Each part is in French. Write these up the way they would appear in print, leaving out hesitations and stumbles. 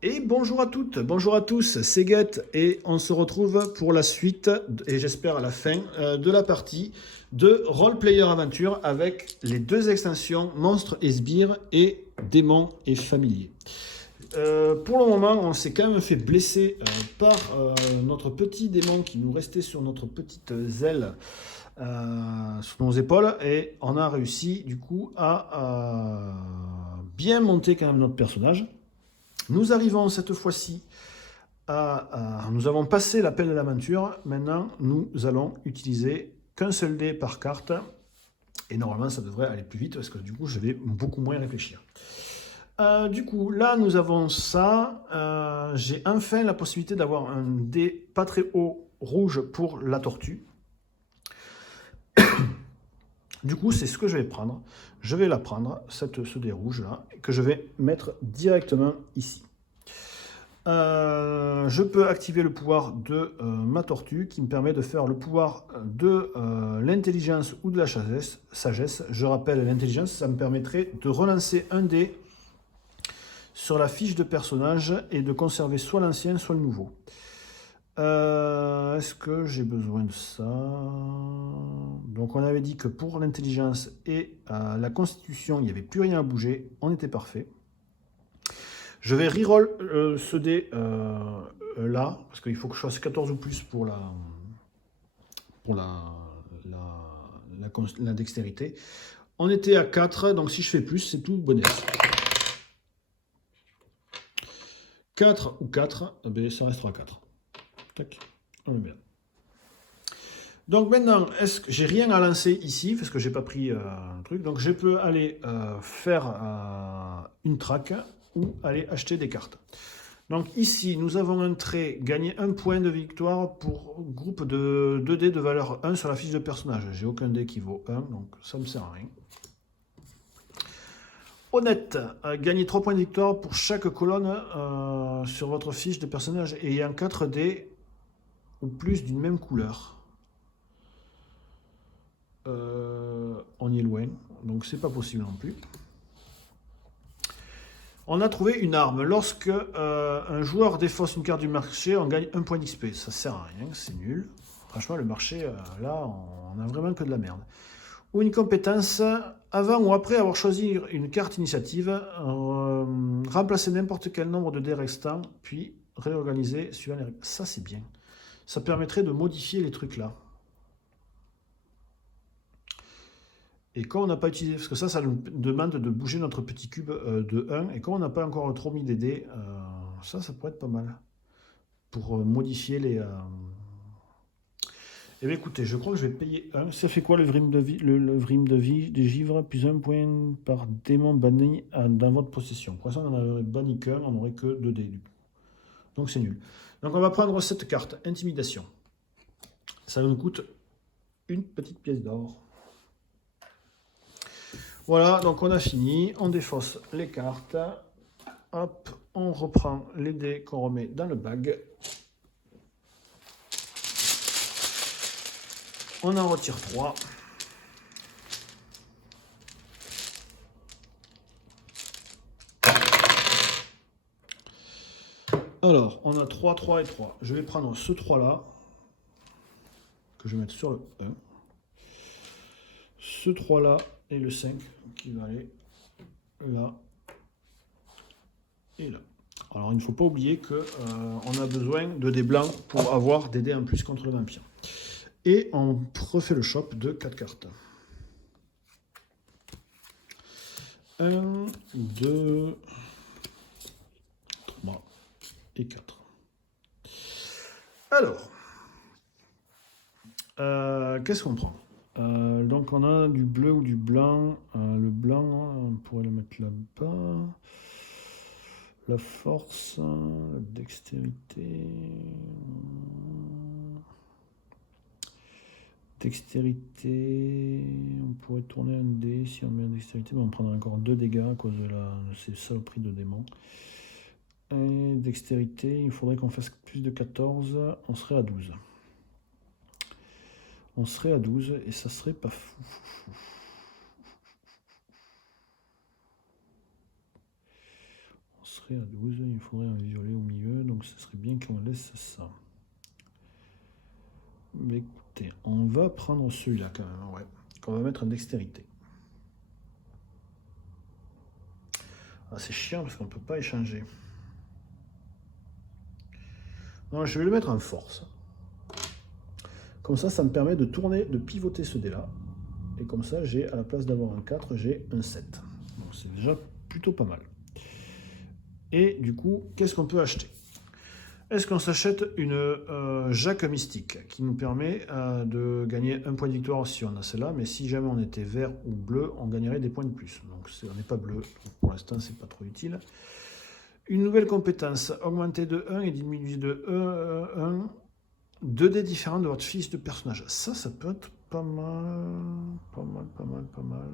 Et bonjour à toutes, bonjour à tous, c'est Guette et on se retrouve pour la suite, et j'espère à la fin, de la partie de Role Player Aventure avec les deux extensions Monstres et Sbires et Démons et Familiers. Pour le moment, on s'est quand même fait blesser par notre petit démon qui nous restait sur notre petite aile sur nos épaules et on a réussi du coup à bien monter quand même notre personnage. Nous arrivons cette fois-ci nous avons passé l'appel de l'aventure. Maintenant, nous allons utiliser qu'un seul dé par carte. Et normalement, ça devrait aller plus vite parce que du coup, je vais beaucoup moins réfléchir. Du coup, là, nous avons ça. J'ai enfin la possibilité d'avoir un dé pas très haut rouge pour la tortue. Du coup, c'est ce que je vais prendre. Je vais la prendre, ce dé rouge là, que je vais mettre directement ici. Je peux activer le pouvoir de ma tortue qui me permet de faire le pouvoir de l'intelligence ou de la sagesse. Je rappelle, l'intelligence, ça me permettrait de relancer un dé sur la fiche de personnage et de conserver soit l'ancien, soit le nouveau. Est-ce que j'ai besoin de ça? Donc on avait dit que pour l'intelligence et la constitution, il n'y avait plus rien à bouger, on était parfait. Je vais reroll ce dé là, parce qu'il faut que je fasse 14 ou plus pour pour la dextérité. On était à 4, donc si je fais plus, c'est tout bonus. 4 ou 4, eh bien, ça restera 4. Tac, on est bien. Donc maintenant, est-ce que j'ai rien à lancer ici, parce que j'ai pas pris un truc, donc je peux aller faire une track ou aller acheter des cartes. Donc ici, nous avons un trait, gagner un point de victoire pour groupe de 2 dés de valeur 1 sur la fiche de personnage. J'ai aucun dé qui vaut 1, donc ça ne me sert à rien. Honnête, gagner 3 points de victoire pour chaque colonne sur votre fiche de personnage ayant 4 dés ou plus d'une même couleur. On y est loin, donc c'est pas possible non plus. On a trouvé une arme. Lorsque un joueur défausse une carte du marché, on gagne 1 point d'XP. Ça sert à rien, c'est nul. Franchement, le marché, là, on a vraiment que de la merde. Ou une compétence, avant ou après avoir choisi une carte initiative, remplacer n'importe quel nombre de dés restants, puis réorganiser suivant les règles. Ça, c'est bien. Ça permettrait de modifier les trucs là. Et quand on n'a pas utilisé, parce que ça nous demande de bouger notre petit cube de 1, et quand on n'a pas encore trop mis des dés, ça pourrait être pas mal. Pour modifier les... Eh bien écoutez, je crois que je vais payer 1. Ça fait quoi le vrime de vie, le vrime de vie des givres, plus 1 point par démon banni dans votre possession. Pour l'instant, on en aurait banni qu'un, on n'aurait que 2 dés du coup. Donc c'est nul. Donc on va prendre cette carte, intimidation. Ça nous coûte une petite pièce d'or. Voilà, donc on a fini. On défausse les cartes. Hop, on reprend les dés qu'on remet dans le bag. On en retire 3. Alors, on a 3, 3 et 3. Je vais prendre ce 3 là, que je vais mettre sur le 1. Ce 3 là et le 5 qui va aller là et là. Alors, il ne faut pas oublier qu'on a besoin de dés blancs pour avoir des dés en plus contre le vampire. Et on refait le shop de 4 cartes. 1, 2, 3 et 4. Alors, qu'est-ce qu'on prend? Donc on a du bleu ou du blanc. Le blanc, on pourrait le mettre là-bas. La force, la dextérité. Dextérité, on pourrait tourner un dé si on met un dextérité, mais on prendra encore 2 dégâts à cause de ces saloperies de démons. Et dextérité, il faudrait qu'on fasse plus de 14, on serait à 12. On serait à 12 et ça serait pas fou. On serait à 12, il faudrait un violet au milieu, donc ce serait bien qu'on laisse ça. Mais écoutez, on va prendre celui-là quand même, ouais, qu'on va mettre en dextérité. Ah, c'est chiant parce qu'on ne peut pas échanger. Non, je vais le mettre en force. Comme ça me permet de tourner, de pivoter ce dé-là. Et comme ça, j'ai, à la place d'avoir un 4, j'ai un 7. Donc c'est déjà plutôt pas mal. Et du coup, qu'est-ce qu'on peut acheter? Est-ce qu'on s'achète une Jacques mystique qui nous permet de gagner un point de victoire si on a celle-là, mais si jamais on était vert ou bleu, on gagnerait des points de plus. Donc on n'est pas bleu, donc pour l'instant c'est pas trop utile. Une nouvelle compétence, augmenter de 1 et diminuer de 1, 2 dés différents de votre fiche de personnage. Ça peut être pas mal, pas mal, pas mal, pas mal.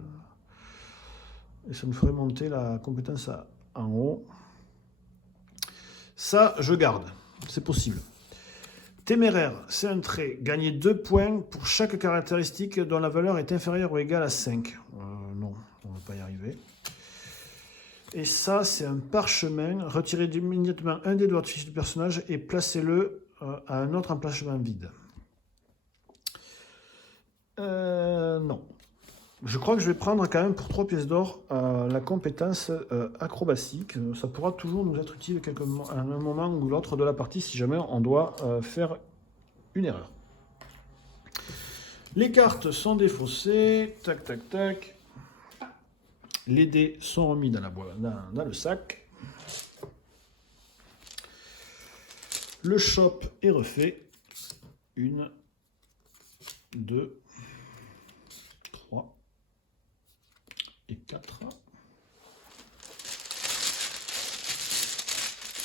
Et ça me ferait monter la compétence en haut. Ça, je garde. C'est possible. Téméraire, c'est un trait. Gagner 2 points pour chaque caractéristique dont la valeur est inférieure ou égale à 5. Non, on ne va pas y arriver. Et ça, c'est un parchemin. Retirez immédiatement un dé de votre fiche de personnage et placez-le à un autre emplacement vide. Non. Je crois que je vais prendre quand même pour 3 pièces d'or la compétence acrobatique. Ça pourra toujours nous être utile à un moment ou l'autre de la partie si jamais on doit faire une erreur. Les cartes sont défaussées. Tac, tac, tac. Les dés sont remis dans le sac. Le shop est refait. 1, 2, 3 et 4.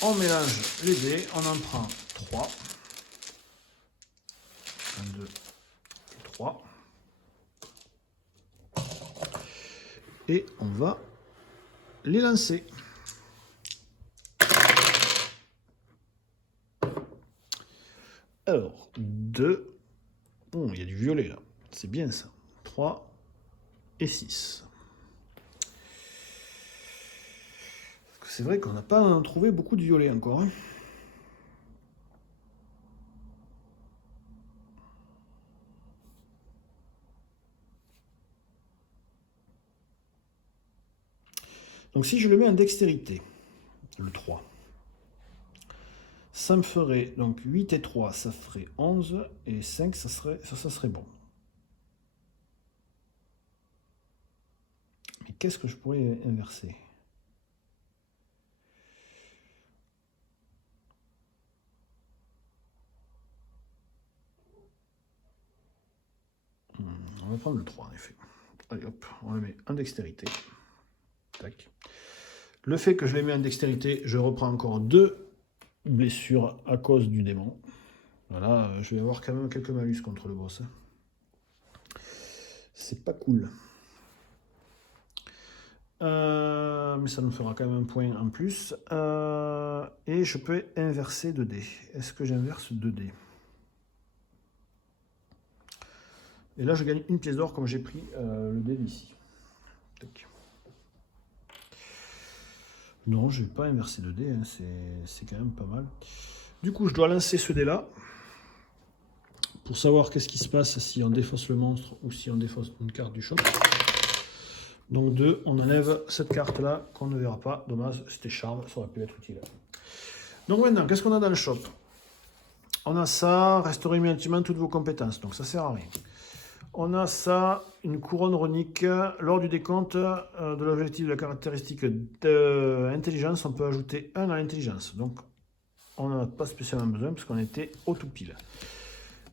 On mélange les dés, on en prend 3. 1, 2, 3. Et on va les lancer. Alors, 2. Oh, il y a du violet là. C'est bien ça. 3 et 6. C'est vrai qu'on n'a pas trouvé beaucoup de violet encore. Hein. Donc si je le mets en dextérité, le 3, ça me ferait donc 8 et 3, ça ferait 11, et 5, ça serait bon. Mais qu'est-ce que je pourrais inverser? On va prendre le 3 en effet. Allez hop, on le met en dextérité. Tac. Le fait que je les mets en dextérité, je reprends encore 2 blessures à cause du démon. Voilà, je vais avoir quand même quelques malus contre le boss. C'est pas cool. Mais ça me fera quand même un point en plus. Et je peux inverser 2 dés. Est-ce que j'inverse 2 dés? Et là, je gagne une pièce d'or comme j'ai pris le dé d'ici. Non, je ne vais pas inverser 2 dés, hein, c'est quand même pas mal. Du coup, je dois lancer ce dé-là pour savoir qu'est-ce qui se passe si on défausse le monstre ou si on défausse une carte du shop. Donc 2, on enlève cette carte-là qu'on ne verra pas. Dommage, c'était charme, ça aurait pu être utile. Donc maintenant, qu'est-ce qu'on a dans le shop? On a ça, restaurer immédiatement toutes vos compétences, donc ça sert à rien. On a ça, une couronne runique. Lors du décompte de l'objectif de la caractéristique d'intelligence, on peut ajouter 1 à l'intelligence. Donc, on n'en a pas spécialement besoin parce qu'on était au tout pile.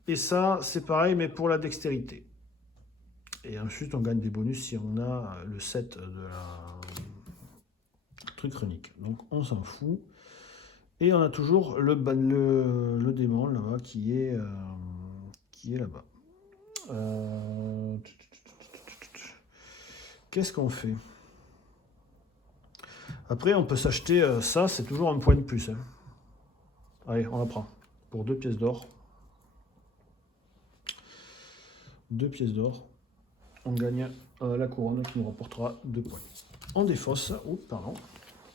Et ça, c'est pareil, mais pour la dextérité. Et ensuite, on gagne des bonus si on a le 7 de la truc runique. Donc, on s'en fout. Et on a toujours le démon là-bas qui est là-bas. Qu'est-ce qu'on fait? Après, on peut s'acheter ça, c'est toujours un point de plus. Hein. Allez, on la prend. Pour 2 pièces d'or. 2 pièces d'or. On gagne la couronne qui nous rapportera 2 points. On défausse, pardon,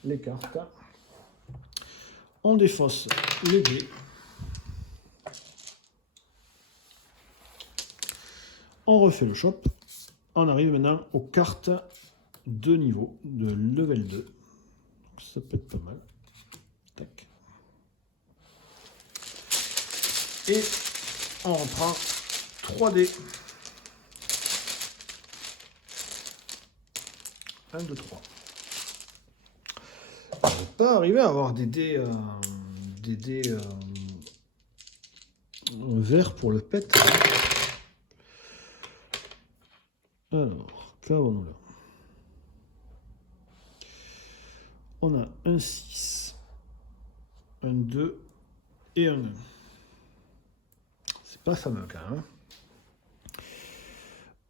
les cartes. On défausse les dés. On refait le shop. On arrive maintenant aux cartes de niveau, de level 2. Donc ça peut être pas mal. Tac. Et on reprend 3 dés. 1, 2, 3. On ne va pas arriver à avoir des dés, verts pour le pet. Alors, qu'avons-nous là? On a un 6, un 2 et un 1. C'est pas fameux quand même.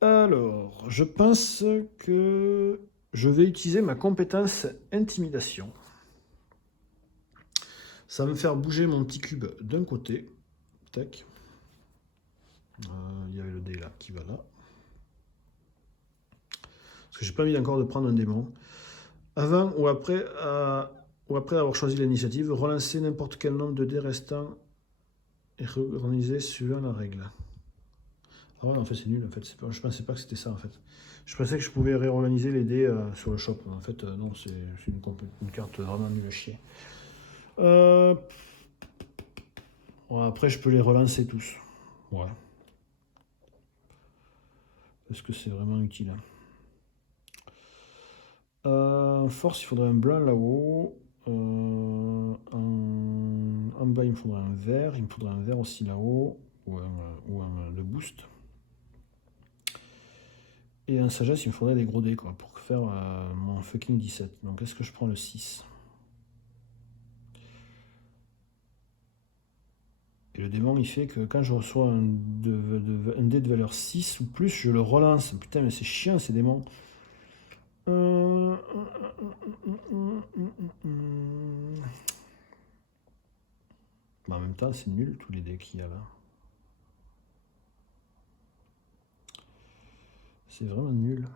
Alors, je pense que je vais utiliser ma compétence intimidation. Ça va me faire bouger mon petit cube d'un côté. Tac. Il y avait le dé là qui va là. Parce que j'ai pas mis encore de prendre un démon. Avant ou après avoir choisi l'initiative, relancer n'importe quel nombre de dés restants et réorganiser suivant la règle. Ah ouais, en fait c'est nul, en fait. Je pensais pas que c'était ça en fait. Je pensais que je pouvais réorganiser les dés sur le shop. En fait non, c'est une carte vraiment nulle à chier. Ouais, après je peux les relancer tous. Ouais. Est-ce que c'est vraiment utile? Force, il faudrait un blanc là-haut. En bas, il me faudrait un vert. Il me faudrait un vert aussi là-haut. Ou le boost. Et en sagesse, il me faudrait des gros dés quoi, pour faire mon fucking 17. Donc, est-ce que je prends le 6? Et le démon, il fait que quand je reçois un dé de valeur 6 ou plus, je le relance. Putain, mais c'est chiant ces démons. Mais en même temps, c'est nul tous les dés qu'il y a là. C'est vraiment nul.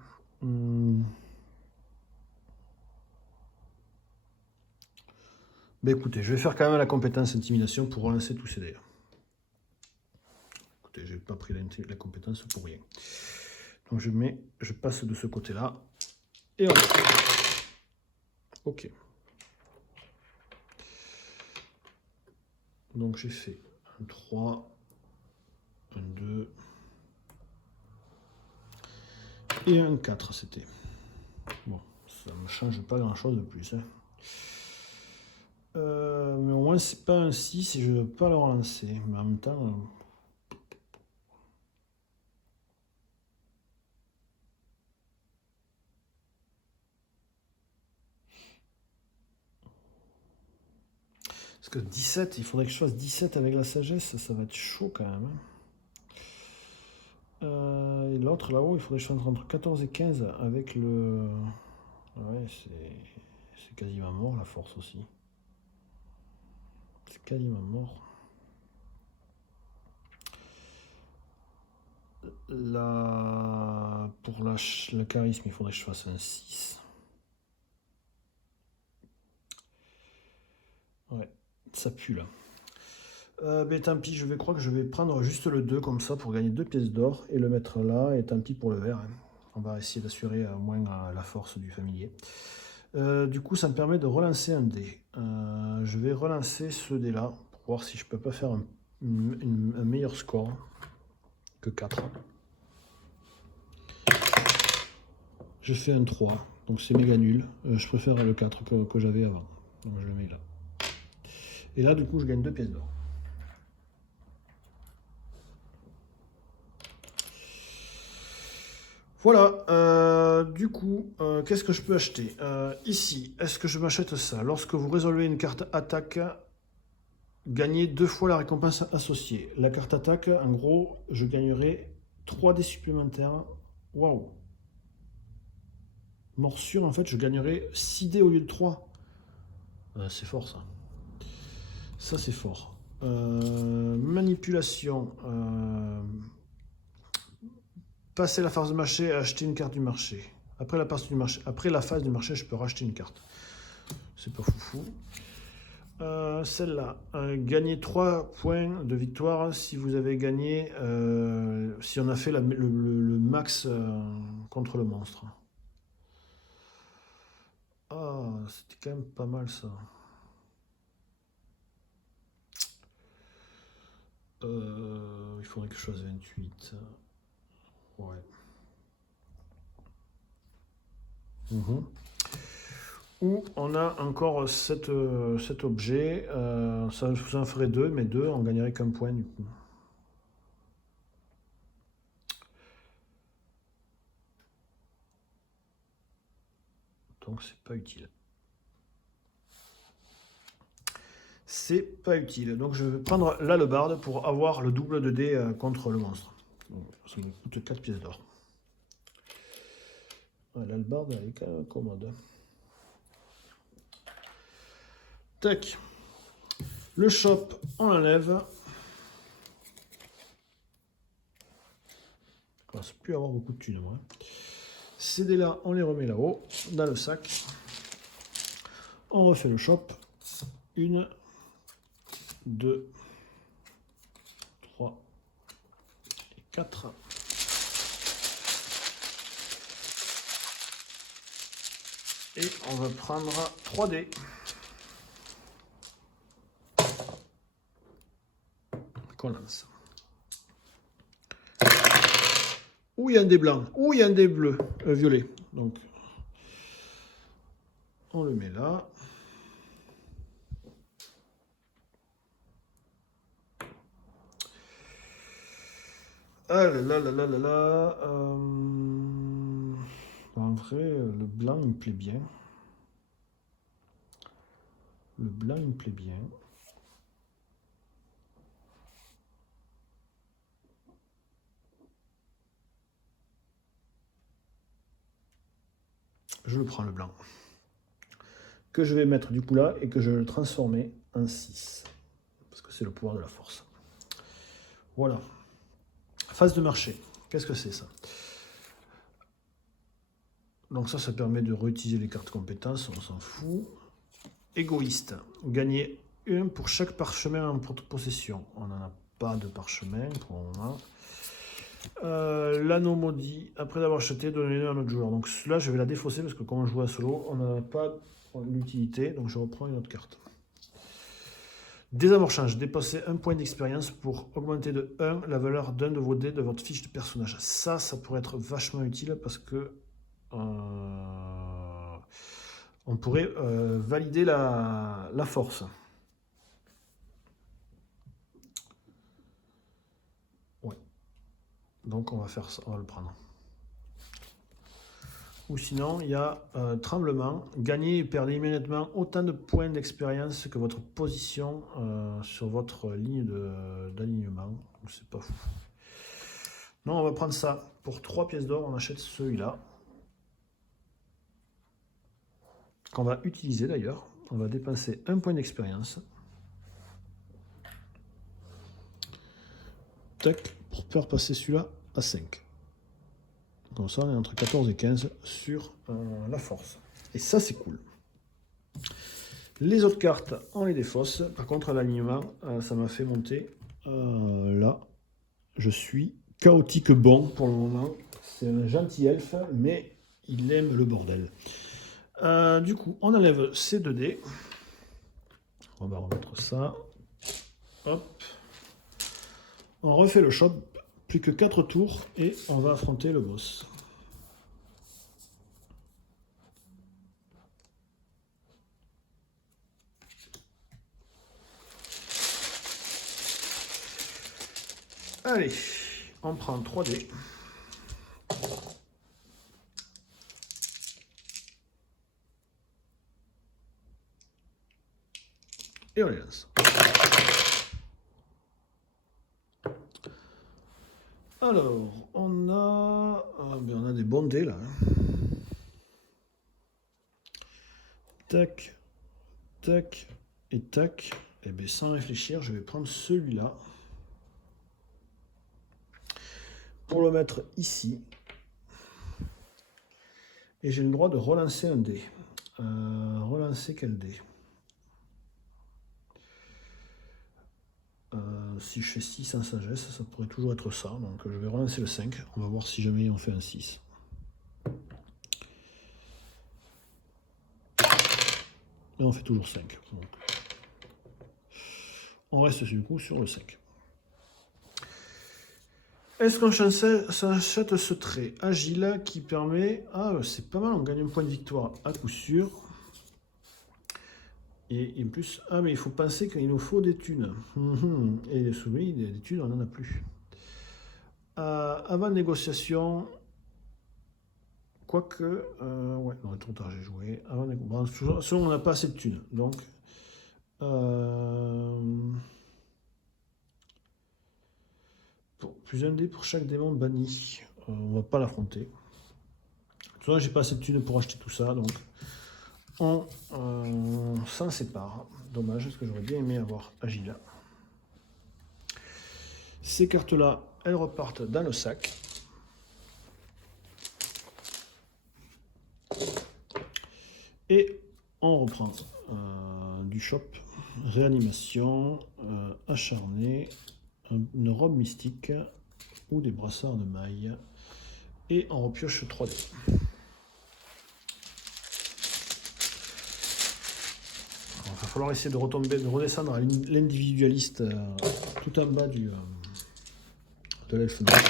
Ben écoutez, je vais faire quand même la compétence intimidation pour relancer tous ces dés. Écoutez, j'ai pas pris la compétence pour rien. Donc je passe de ce côté-là. Et on va. Ok. Donc j'ai fait un 3, un 2 et un 4 c'était. Bon, ça ne me change pas grand-chose de plus. Hein. Mais au moins c'est pas un 6 et je ne veux pas le relancer. Mais en même temps... Parce que 17, il faudrait que je fasse 17 avec la sagesse, ça va être chaud quand même. Et l'autre là-haut, il faudrait que je fasse entre 14 et 15 avec le... Ouais, c'est quasiment mort la force aussi. C'est quasiment mort. Pour le charisme, il faudrait que je fasse un 6. Ouais, ça pue là. Ben tant pis, je crois que je vais prendre juste le 2 comme ça pour gagner 2 pièces d'or et le mettre là, et tant pis pour le vert. Hein. On va essayer d'assurer au moins la force du familier. Du coup, ça me permet de relancer un dé. Je vais relancer ce dé là pour voir si je peux pas faire un meilleur score que 4. Je fais un 3, donc c'est méga nul. Je préfère le 4 que j'avais avant. Donc je le mets là. Et là, du coup, je gagne 2 pièces d'or. Voilà, du coup, qu'est-ce que je peux acheter ici, est-ce que je m'achète ça? Lorsque vous résolvez une carte attaque, gagnez 2 fois la récompense associée. La carte attaque, en gros, je gagnerai 3 dés supplémentaires. Waouh! Morsure, en fait, je gagnerai 6 dés au lieu de 3. C'est fort, ça. Ça, c'est fort. Manipulation. Passer la phase de marché et acheter une carte du marché. Après la phase du marché, je peux racheter une carte. C'est pas foufou. Celle-là, gagner 3 points de victoire si vous avez gagné, si on a fait le max contre le monstre. Ah, c'était quand même pas mal ça. Il faudrait que je fasse 28. Ouais. Ou on a encore cet objet, ça en ferait 2, mais 2, on gagnerait qu'un point du coup. Donc c'est pas utile. C'est pas utile. Donc je vais prendre la hallebarde pour avoir le double de dés contre le monstre. Donc, ça me coûte 4 pièces d'or. Ouais, l'hallebarde elle est quand même commode. Tac. Le shop, on l'enlève. On ne va plus avoir beaucoup de thunes, moi. Ces dés-là, on les remet là-haut, dans le sac. On refait le shop. 1, 2, 3 et 4. Et on va prendre 3 dés. Qu'on lance. Où il y a un dé blanc, où il y a un dé bleu, violet. Donc, on le met là. Ah là là là là là là. En vrai, le blanc, il me plaît bien. Le blanc, il me plaît bien. Je le prends, le blanc. Que je vais mettre du coup là et que je vais le transformer en 6. Parce que c'est le pouvoir de la force. Voilà. Phase de marché. Qu'est-ce que c'est ça? Donc ça permet de réutiliser les cartes compétences, on s'en fout. Égoïste. Gagner 1 pour chaque parchemin en possession. On n'en a pas de parchemin pour le moment. L'anneau maudit, après d'avoir acheté, donnez-le à notre joueur. Donc là, je vais la défausser parce que comme on joue à solo, on n'a pas l'utilité. Donc je reprends une autre carte. Désamorçage, dépensez 1 point d'expérience pour augmenter de 1 la valeur d'un de vos dés de votre fiche de personnage. Ça pourrait être vachement utile parce que on pourrait valider la force. Ouais. Donc on va faire ça, on va le prendre. Ou sinon, il y a tremblement. Gagnez et perdez immédiatement autant de points d'expérience que votre position sur votre ligne d'alignement. C'est pas fou. Non, on va prendre ça. Pour 3 pièces d'or, on achète celui-là. Qu'on va utiliser d'ailleurs. On va dépenser 1 point d'expérience. Tac, pour faire passer celui-là à 5. Comme ça, on est entre 14 et 15 sur la force. Et ça, c'est cool. Les autres cartes, on les défausse. Par contre, à l'alignement, ça m'a fait monter. Là, je suis chaotique bon pour le moment. C'est un gentil elfe, mais il aime le bordel. Du coup, on enlève ces 2 dés. On va remettre ça. Hop. On refait le shop. Plus que 4 tours et on va affronter le boss. Allez, on prend 3 dés. Et on les lance. Alors, on a des bons dés là. Tac, tac et tac. Et bien sans réfléchir, je vais prendre celui-là. Pour le mettre ici. Et j'ai le droit de relancer un dé. Relancer quel dé? si je fais 6 en sagesse, ça pourrait toujours être ça. Donc je vais relancer le 5. On va voir si jamais on fait un 6. Et on fait toujours 5. Donc, on reste du coup sur le 5. Est-ce qu'on s'achète ce trait agile qui permet... Ah, c'est pas mal, on gagne un point de victoire à coup sûr. Et en plus... Ah, mais il faut penser qu'il nous faut des thunes. Et soumis, des thunes, on n'en a plus. Avant négociation... Quoique... ouais, non, trop tard, j'ai joué. Avant négociation... Bon, on n'a pas assez de thunes, donc... Plus un dé pour chaque démon banni. On va pas l'affronter. De toute façon, j'ai pas assez de thunes pour acheter tout ça, donc on s'en sépare. Dommage, parce que j'aurais bien aimé avoir Agile. Ces cartes-là, elles repartent dans le sac. Et on reprend du shop, réanimation, acharné, une robe mystique ou des brassards de maille. Et on repioche 3 dés. Il va falloir essayer de retomber, de redescendre à l'individualiste tout en bas de l'elfe noir.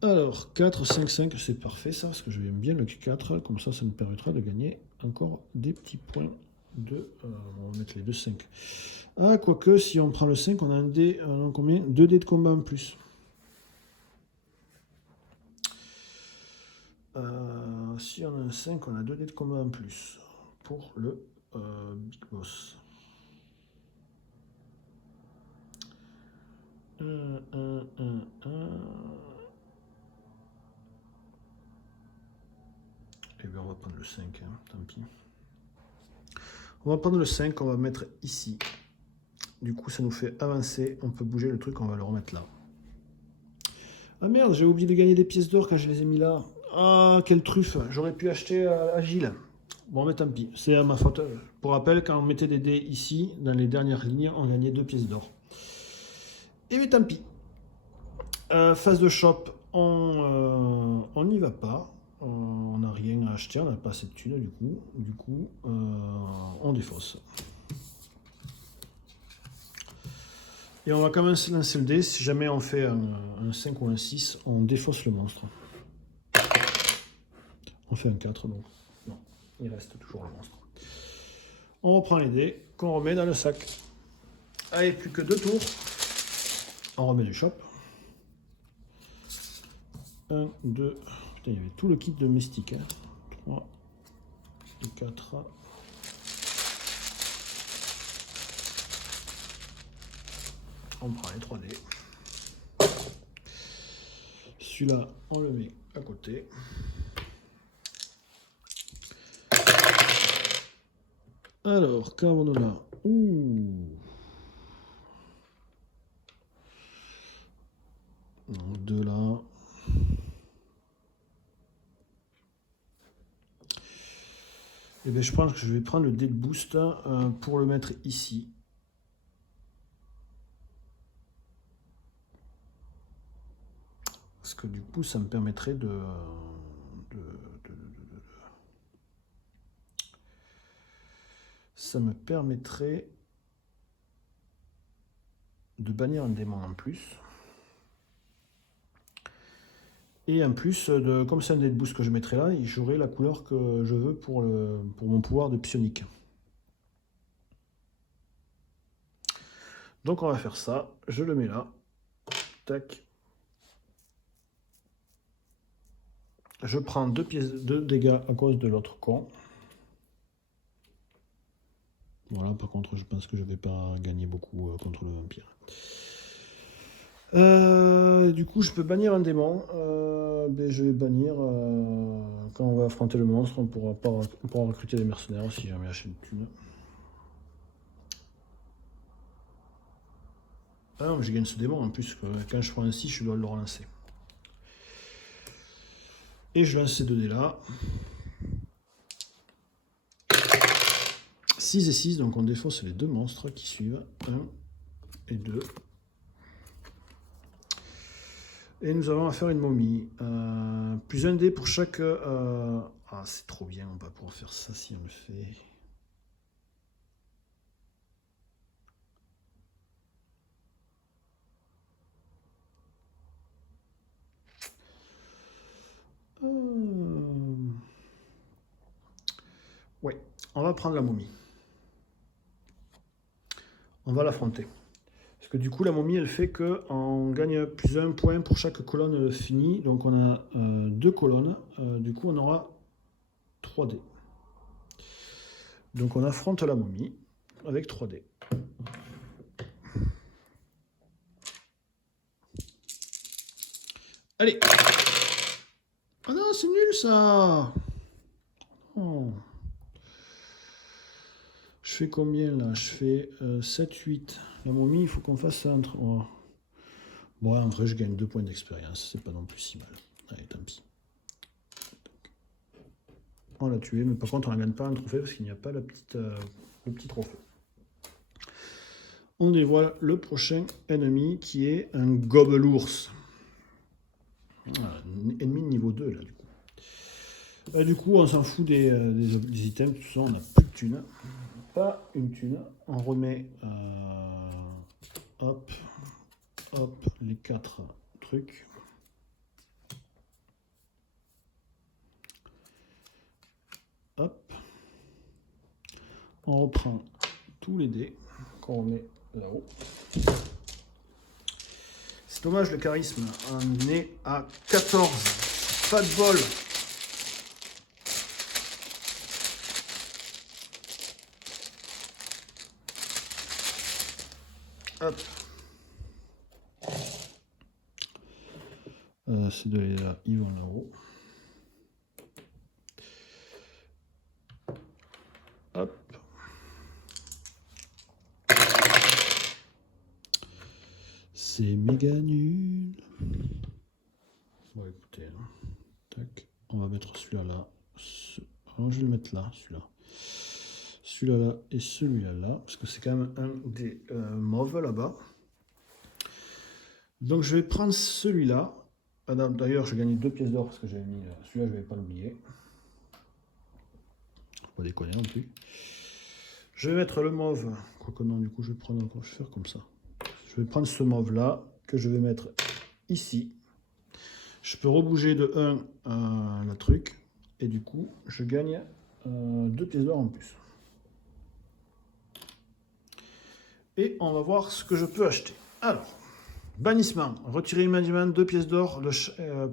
Alors, 4, 5, 5, c'est parfait ça, parce que je j'aime bien le 4, comme ça, ça me permettra de gagner encore des petits points de... on va mettre les 2, 5. Ah, quoique, si on prend le 5, on a un dé, combien 2 dés de combat en plus. Si on a un 5, on a 2 dés de combat en plus pour le Big Boss. 1, 1, 1, 1. Et bien on va prendre le 5, hein, tant pis. On va prendre le 5, on va mettre ici. Du coup, ça nous fait avancer. On peut bouger le truc, on va le remettre là. Ah merde, j'ai oublié de gagner des pièces d'or quand je les ai mis là. Ah, quelle truffe. J'aurais pu acheter Agile. Bon, mais tant pis, c'est à ma faute. Pour rappel, quand on mettait des dés ici, dans les dernières lignes, on gagnait 2 pièces d'or. Et mais tant pis. Phase de shop, on n'y va pas. On n'a rien à acheter, on n'a pas assez de thunes du coup. Du coup, on défausse. Et on va quand même se lancer le dé. Si jamais on fait un 5 ou un 6, on défausse le monstre. On fait un 4, donc non, il reste toujours le monstre. On reprend les dés qu'on remet dans le sac. Allez, plus que 2 tours. On remet du shop. 1, 2, putain, il y avait tout le kit domestique. 3 et 4. On prend les 3 dés. Celui-là, on le met à côté. Alors, qu'avons-nous là? Ouh. Donc, 2 là. Et bien, je pense que je vais prendre le dé de boost pour le mettre ici. Parce que du coup, ça me permettrait ça me permettrait de bannir un démon en plus. Et en plus, comme c'est un dé de boost que je mettrai là, j'aurai la couleur que je veux pour mon pouvoir de psionique. Donc on va faire ça. Je le mets là. Tac. Je prends 2 pièces de dégâts à cause de l'autre con. Voilà, par contre, je pense que je ne vais pas gagner beaucoup contre le vampire. Du coup, je peux bannir un démon. Ben, je vais bannir quand on va affronter le monstre. On pourra recruter des mercenaires si jamais achète une thune. Ah non, mais je gagne ce démon en plus. Quand je prends un 6, je dois le relancer. Et je lance ces 2 dés là. 6 et 6, donc on défausse les 2 monstres qui suivent. 1 et 2. Et nous avons à faire une momie. Plus un dé pour chaque... Ah, c'est trop bien, on va pouvoir faire ça si on le fait. Ouais, on va prendre la momie. On va l'affronter. Parce que du coup, la momie, elle fait qu'on gagne plus un point pour chaque colonne finie. Donc on a 2 colonnes. Du coup, on aura 3 dés. Donc on affronte la momie avec 3 dés. Allez. Oh non, c'est nul ça. Oh. Je fais combien là? Je fais 7, 8. La momie, il faut qu'on fasse ça entre... Oh. Bon, en vrai, je gagne 2 points d'expérience. C'est pas non plus si mal. Allez, tant pis. On l'a tué, mais par contre, on ne gagne pas un trophée parce qu'il n'y a pas le petit trophée. On dévoile le prochain ennemi qui est un gobelours. Un ennemi de niveau 2 là, du coup. Du coup, on s'en fout des items, tout ça, on n'a plus de thunes. Pas une thune. On remet hop, hop, les 4 trucs. Hop. On reprend tous les dés qu'on remet là-haut. C'est dommage, le charisme. On est à 14. Pas de bol. Hop. Ces deux-là, ils vont là-haut. Hop. C'est méga nul. Bon, écoutez, tac. On va mettre celui-là là. Alors, je vais le mettre là, celui-là. Celui-là là et celui-là là. Parce que c'est quand même un des mauves là-bas. Donc je vais prendre celui-là. D'ailleurs, je gagne 2 pièces d'or parce que j'avais mis celui-là, je ne vais pas l'oublier. Faut pas déconner non plus. Je vais mettre le mauve. Quoique non, du coup, je vais prendre encore. Je vais faire comme ça. Je vais prendre ce mauve-là que je vais mettre ici. Je peux rebouger de 1 le truc. Et du coup, je gagne 2 pièces d'or en plus. Et on va voir ce que je peux acheter. Alors, bannissement. Retirez immédiatement 2 pièces d'or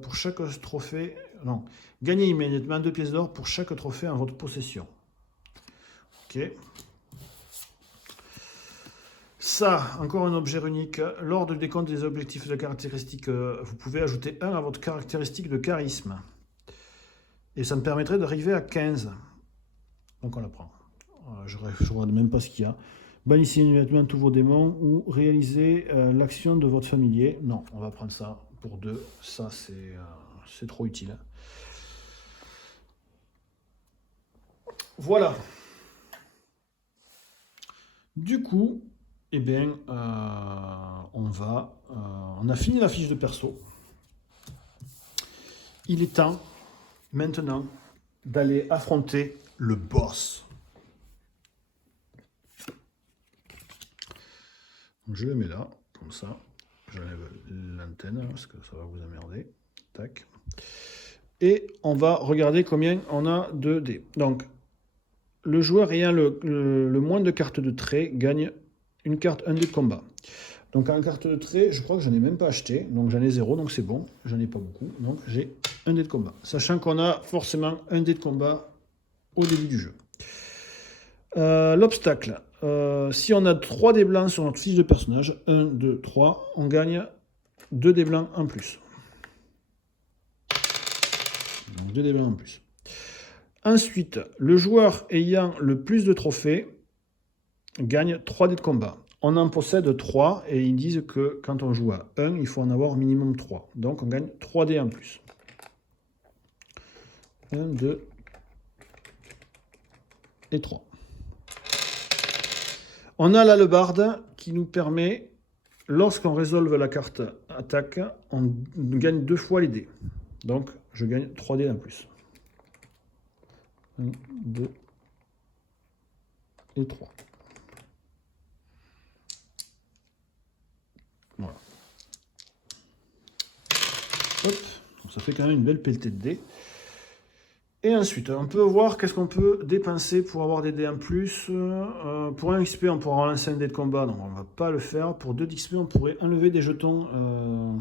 pour chaque trophée. Non, gagnez immédiatement 2 pièces d'or pour chaque trophée en votre possession. Ok. Ça, encore un objet unique. Lors du décompte des objectifs de caractéristiques, vous pouvez ajouter 1 à votre caractéristique de charisme. Et ça me permettrait d'arriver à 15. Donc on la prend. Je ne regarde même pas ce qu'il y a. Bannissez immédiatement tous vos démons ou réalisez l'action de votre familier. Non, on va prendre ça pour 2. Ça, c'est trop utile. Voilà. Du coup, eh bien, on a fini la fiche de perso. Il est temps, maintenant, d'aller affronter le boss. Donc, je le mets là, comme ça. J'enlève l'antenne, parce que ça va vous emmerder. Tac. Et on va regarder combien on a de dés. Donc, le joueur ayant le moins de cartes de trait gagne une carte, un dé de combat. Donc en carte de trait, je crois que j'en ai même pas acheté. Donc j'en ai 0, donc c'est bon. J'en ai pas beaucoup. Donc j'ai un dé de combat. Sachant qu'on a forcément un dé de combat au début du jeu. L'obstacle. Si on a 3 dés blancs sur notre fiche de personnage, 1, 2, 3, on gagne 2 dés blancs en plus. Donc 2 dés blancs en plus. Ensuite, le joueur ayant le plus de trophées gagne 3 dés de combat. On en possède 3 et ils disent que quand on joue à 1, il faut en avoir au minimum 3. Donc on gagne 3 dés en plus. 1, 2 et 3. On a l'hallebarde qui nous permet lorsqu'on résolve la carte attaque, on gagne 2 fois les dés. Donc, je gagne 3 dés en plus. 1, 2 et 3. Voilà. Hop, donc ça fait quand même une belle pelletée de dés. Et ensuite, on peut voir qu'est-ce qu'on peut dépenser pour avoir des dés en plus. Pour 1 XP, on pourra relancer un dé de combat, donc on ne va pas le faire. Pour 2 d'XP, on pourrait enlever des jetons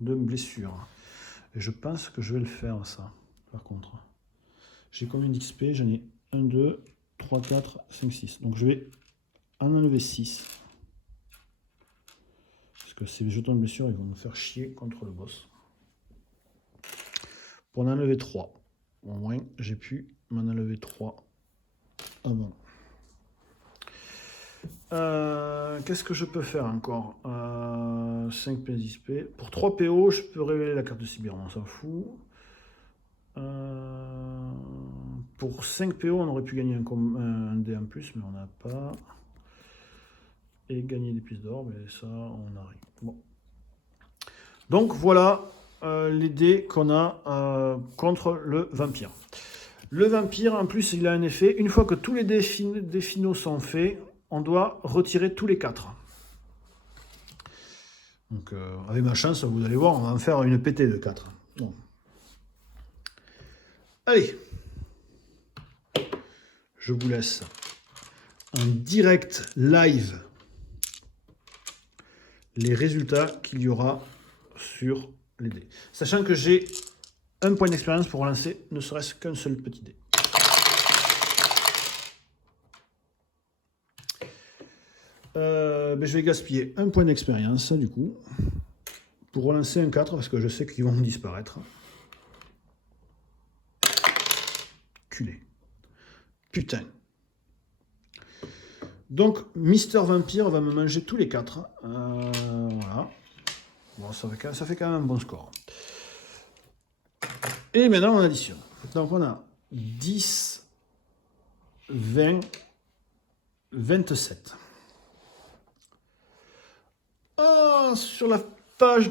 de blessure. Et je pense que je vais le faire, ça, par contre. J'ai combien d'XP? J'en ai 1, 2, 3, 4, 5, 6. Donc je vais en enlever 6. Parce que ces jetons de blessure, ils vont me faire chier contre le boss. Pour en enlever 3. Au moins, j'ai pu m'en enlever 3 avant. Qu'est-ce que je peux faire encore? 5 PSP. Pour 3 PO, je peux révéler la carte de Sibir, on s'en fout. Pour 5 PO, on aurait pu gagner un dé en plus, mais on n'a pas. Et gagner des pièces d'or, mais ça, on arrive. Bon. Donc voilà les dés qu'on a contre le vampire. Le vampire, en plus, il a un effet. Une fois que tous les dés finaux sont faits, on doit retirer tous les 4. Donc, avec ma chance, vous allez voir, on va en faire une pétée de 4. Bon. Allez, je vous laisse en direct live les résultats qu'il y aura sur les dés. Sachant que j'ai un point d'expérience pour relancer ne serait-ce qu'un seul petit dé. Je vais gaspiller un point d'expérience du coup pour relancer un 4 parce que je sais qu'ils vont disparaître. Culé. Putain. Donc Mister Vampire va me manger tous les 4. Voilà. Bon, ça fait quand même un bon score. Et maintenant on additionne. Donc on a 10, 20, 27. Oh, sur la page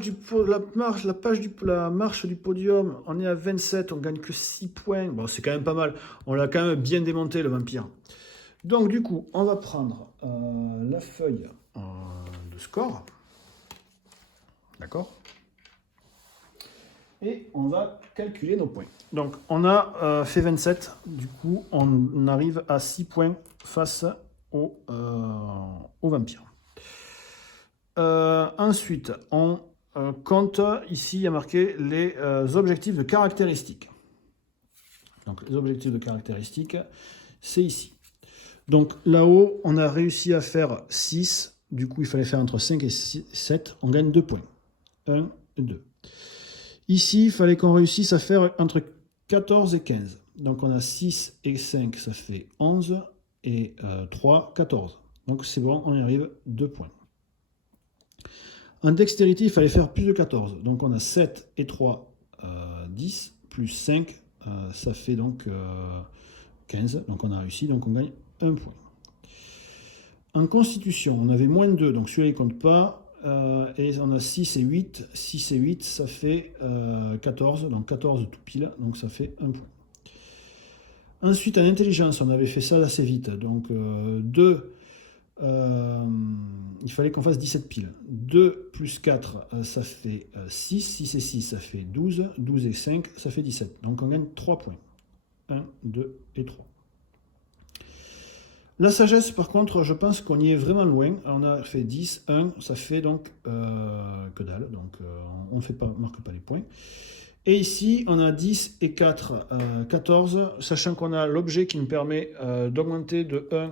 la marche du podium, on est à 27, on gagne que 6 points. Bon, c'est quand même pas mal. On l'a quand même bien démonté, le vampire. Donc, du coup, on va prendre la feuille de score. D'accord? Et on va calculer nos points. Donc, on a fait 27. Du coup, on arrive à 6 points face au vampire. Ensuite, on compte, ici il y a marqué les objectifs de caractéristiques. Donc les objectifs de caractéristiques, c'est ici. Donc là-haut, on a réussi à faire 6, du coup il fallait faire entre 5 et 7, on gagne 2 points. 1 et 2. Ici, il fallait qu'on réussisse à faire entre 14 et 15. Donc on a 6 et 5, ça fait 11, et 3, 14. Donc c'est bon, on y arrive, 2 points. En dextérité, il fallait faire plus de 14. Donc on a 7 et 3, 10, plus 5, ça fait donc 15. Donc on a réussi, donc on gagne 1 point. En constitution, on avait moins de 2, donc celui-là il ne compte pas. Et on a 6 et 8. 6 et 8, ça fait 14. Donc 14 tout pile, donc ça fait 1 point. Ensuite, en intelligence, on avait fait ça assez vite. Donc 2... il fallait qu'on fasse 17 piles. 2 plus 4, ça fait 6. 6 et 6, ça fait 12. 12 et 5, ça fait 17. Donc on gagne 3 points. 1, 2 et 3. La sagesse, par contre, je pense qu'on y est vraiment loin. On a fait 10, 1, ça fait donc que dalle. Donc on ne marque pas les points. Et ici, on a 10 et 4, 14, sachant qu'on a l'objet qui nous permet d'augmenter de 1...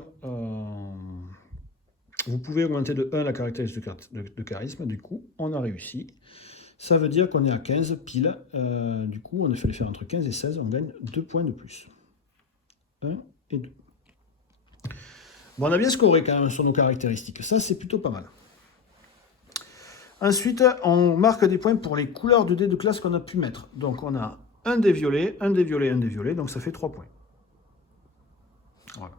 vous pouvez augmenter de 1 la caractéristique de charisme, du coup, on a réussi. Ça veut dire qu'on est à 15 pile. Du coup, on a fait les faire entre 15 et 16, on gagne 2 points de plus. 1 et 2. Bon, on a bien scoré quand même sur nos caractéristiques. Ça, c'est plutôt pas mal. Ensuite, on marque des points pour les couleurs de dés de classe qu'on a pu mettre. Donc, on a un dé violet, un dé violet, un dé violet, donc ça fait 3 points. Voilà.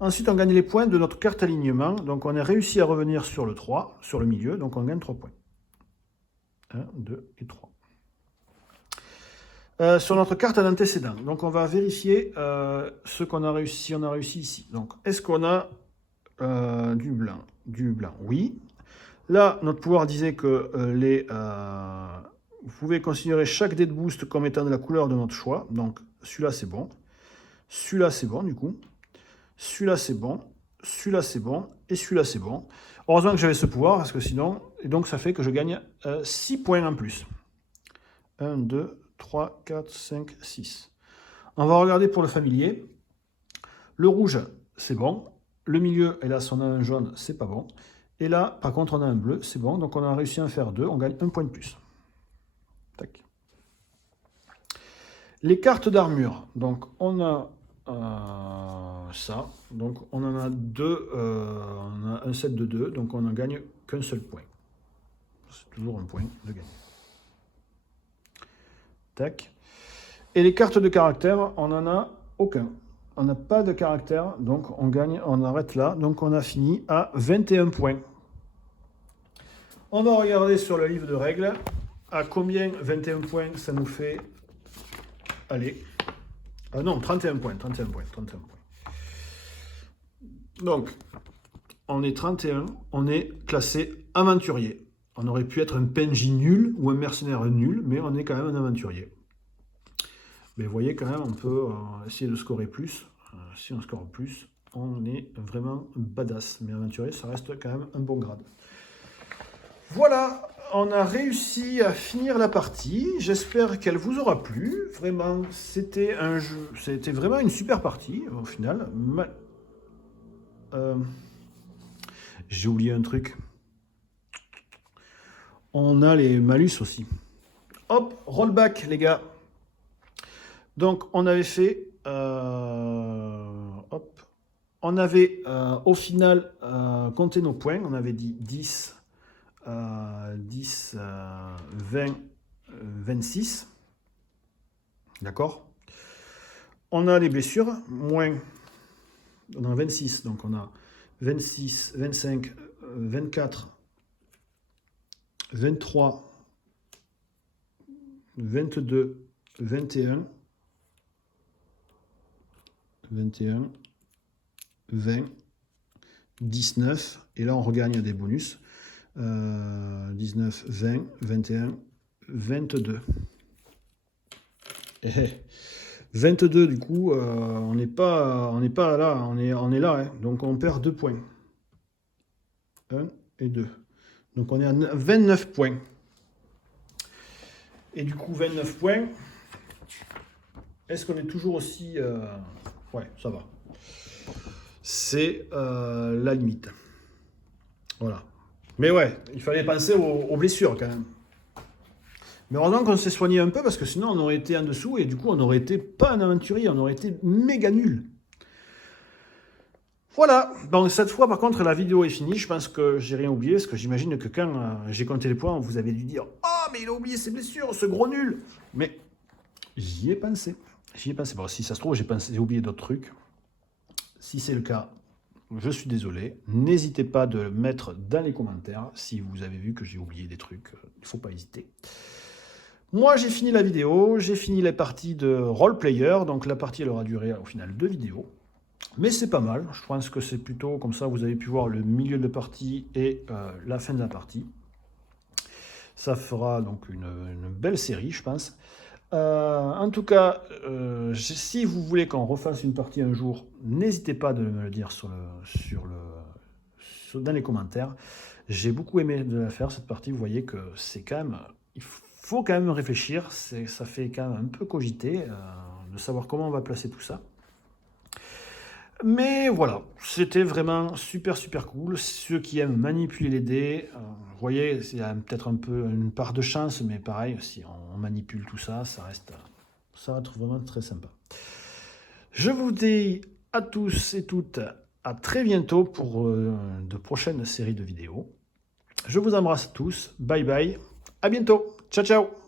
Ensuite, on gagne les points de notre carte alignement. Donc, on a réussi à revenir sur le 3, sur le milieu. Donc, on gagne 3 points. 1, 2 et 3. Sur notre carte d'antécédent. Donc, on va vérifier ce qu'on a réussi, si on a réussi ici. Donc, est-ce qu'on a du blanc? Du blanc, oui. Là, notre pouvoir disait que vous pouvez considérer chaque dé de boost comme étant de la couleur de notre choix. Donc, celui-là, c'est bon. Celui-là, c'est bon, du coup. Celui-là, c'est bon. Celui-là, c'est bon. Et celui-là, c'est bon. Heureusement que j'avais ce pouvoir, parce que sinon... Et donc, ça fait que je gagne 6 points en plus. 1, 2, 3, 4, 5, 6. On va regarder pour le familier. Le rouge, c'est bon. Le milieu, hélas, on a un jaune, c'est pas bon. Et là, par contre, on a un bleu, c'est bon. Donc, on a réussi à en faire 2. On gagne 1 point de plus. Tac. Les cartes d'armure. Donc, on a ça. Donc, on en a 2. On a un set de 2. Donc, on n'en gagne qu'un seul point. C'est toujours un point de gagner. Tac. Et les cartes de caractère, on n'en a aucun. On n'a pas de caractère, donc on gagne, on arrête là. Donc on a fini à 21 points. On va regarder sur le livre de règles à combien 21 points ça nous fait. Allez. Ah non, 31 points, 31 points, 31 points. Donc, on est 31, on est classé aventurier. On aurait pu être un PNJ nul ou un mercenaire nul, mais on est quand même un aventurier. Mais vous voyez quand même, on peut essayer de scorer plus. Si on score plus, on est vraiment badass. Mais aventurier, ça reste quand même un bon grade. Voilà, on a réussi à finir la partie. J'espère qu'elle vous aura plu. Vraiment, c'était un jeu, c'était vraiment une super partie au final. J'ai oublié un truc. On a les malus aussi. Hop, rollback les gars. Donc on avait fait, hop, on avait au final compté nos points. On avait dit 10, 10, 20, 26. D'accord. On a les blessures, moins, on a 26, donc on a 26, 25, 24, 23, 22, 21, 21, 20, 19, et là on regagne des bonus, 19, 20, 21, 22. Et 22 du coup, on n'est pas là, on est là, hein, donc on perd 2 points. 1 et 2. Donc on est à 29 points. Et du coup 29 points, est-ce qu'on est toujours aussi... Ouais, ça va. C'est la limite. Voilà. Mais ouais, il fallait penser aux blessures quand même. Mais heureusement qu'on s'est soigné un peu parce que sinon on aurait été en dessous et du coup on aurait été pas un aventurier, on aurait été méga nul. Voilà, donc cette fois par contre la vidéo est finie, je pense que j'ai rien oublié parce que j'imagine que quand j'ai compté les points, vous avez dû dire « Oh mais il a oublié ses blessures, ce gros nul !» Mais j'y ai pensé. J'y ai pensé. Bon, si ça se trouve, j'ai oublié d'autres trucs. Si c'est le cas, je suis désolé. N'hésitez pas de le mettre dans les commentaires si vous avez vu que j'ai oublié des trucs. Il ne faut pas hésiter. Moi, j'ai fini la vidéo. J'ai fini les parties de roleplayer. Donc, la partie, elle aura duré au final 2 vidéos. Mais c'est pas mal. Je pense que c'est plutôt comme ça. Vous avez pu voir le milieu de partie et la fin de la partie. Ça fera donc une belle série, je pense. En tout cas, si vous voulez qu'on refasse une partie un jour, n'hésitez pas de me le dire dans les commentaires. J'ai beaucoup aimé de la faire, cette partie. Vous voyez que c'est quand même... Il faut quand même réfléchir. Ça fait quand même un peu cogiter de savoir comment on va placer tout ça. Mais voilà, c'était vraiment super cool. Ceux qui aiment manipuler les dés, vous voyez, il y a peut-être un peu une part de chance, mais pareil, si on manipule tout ça, ça va être vraiment très sympa. Je vous dis à tous et toutes à très bientôt pour de prochaines séries de vidéos. Je vous embrasse tous, bye bye, à bientôt, ciao ciao.